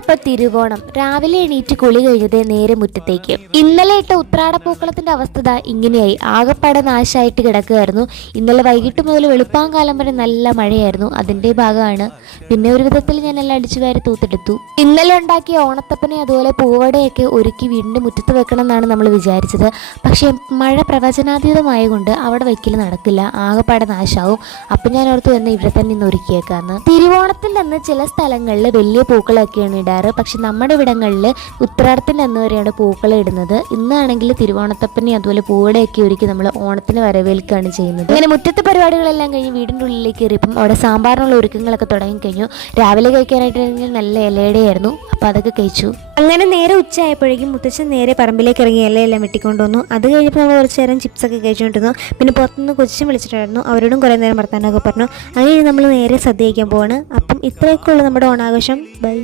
ഇന്നപ്പൊ തിരുവോണം. രാവിലെ എണീറ്റ് കുളി കഴിഞ്ഞത് നേരെ മുറ്റത്തേക്ക്. ഇന്നലെ ഇട്ട ഉത്രാടപ്പൂക്കളത്തിന്റെ അവസ്ഥ ഇങ്ങനെയായി, ആകപ്പാടെ നാശമായിട്ട് കിടക്കുകയായിരുന്നു. ഇന്നലെ വൈകിട്ട് മുതൽ വെളുപ്പാങ്കാലം വരെ നല്ല മഴയായിരുന്നു, അതിന്റെ ഭാഗമാണ്. പിന്നെ ഒരു വിധത്തിൽ ഞാൻ എല്ലാം അടിച്ചു വാരി തൂത്തെടുത്തു. ഇന്നലെ ഉണ്ടാക്കിയ ഓണത്തപ്പനെ അതുപോലെ പൂവടയൊക്കെ ഒരുക്കി വീടിന്റെ മുറ്റത്ത് വെക്കണം എന്നാണ് നമ്മൾ വിചാരിച്ചത്. പക്ഷേ മഴ പ്രവചനാതീതമായതുകൊണ്ട് അവിടെ വയ്ക്കൽ നടക്കില്ല, ആകപ്പാടെ നാശാവും. അപ്പം ഞാൻ ഓർത്തു എന്ന് ഇവിടെ തന്നെ ഇന്ന് ഒരുക്കിയേക്കാന്ന്. തിരുവോണത്തിൻ്റെ അന്ന് ചില സ്ഥലങ്ങളിൽ വലിയ പൂക്കളൊക്കെയാണ് ഇടാറ്, പക്ഷെ നമ്മുടെ ഇവിടങ്ങളിൽ ഉത്രാടത്തിൻ്റെ അന്ന് വരെയാണ് പൂക്കൾ ഇടുന്നത്. ഇന്നാണെങ്കിൽ തിരുവോണത്തപ്പനെ അതുപോലെ പൂവടയൊക്കെ ഒരുക്കി നമ്മൾ ഓണത്തിന് വരവേൽക്കുകയാണ് ചെയ്യുന്നത്. അങ്ങനെ മുറ്റത്തെ പരിപാടികളെല്ലാം കഴിഞ്ഞ് വീടിൻ്റെ ഉള്ളിലേക്ക് കയറിയപ്പം അവിടെ സാമ്പാറിനുള്ള ഒരുക്കങ്ങളൊക്കെ തുടങ്ങിക്കഴിഞ്ഞു. രാവിലെ കഴിക്കാനായിട്ടാണെങ്കിൽ നല്ല ഇലയുടെയായിരുന്നു, അപ്പം അതൊക്കെ കഴിച്ചു. അങ്ങനെ നേരെ ഉച്ചയായപ്പോഴേക്കും മുത്തച്ഛൻ നേരെ പറമ്പിലേക്ക് ഇറങ്ങി ഇലയെല്ലാം വെട്ടിക്കൊണ്ടുവന്നു. അത് കഴിഞ്ഞപ്പോൾ നമ്മൾ കുറച്ച് നേരം ചിപ്സൊക്കെ കഴിച്ചുകൊണ്ടിരുന്നു. പിന്നെ പുറത്തുനിന്ന് കൊച്ചിനെ വിളിച്ചിട്ടായിരുന്നു, അവരോടും കുറേ നേരം വർത്താനമൊക്കെ പറഞ്ഞു. അങ്ങനെ നമ്മൾ നേരെ സദ്യ കഴിക്കാൻ പോവാണ്. അപ്പം ഇത്രയൊക്കെ ഉള്ളൂ നമ്മുടെ ഓണാഘോഷം. ബൈ.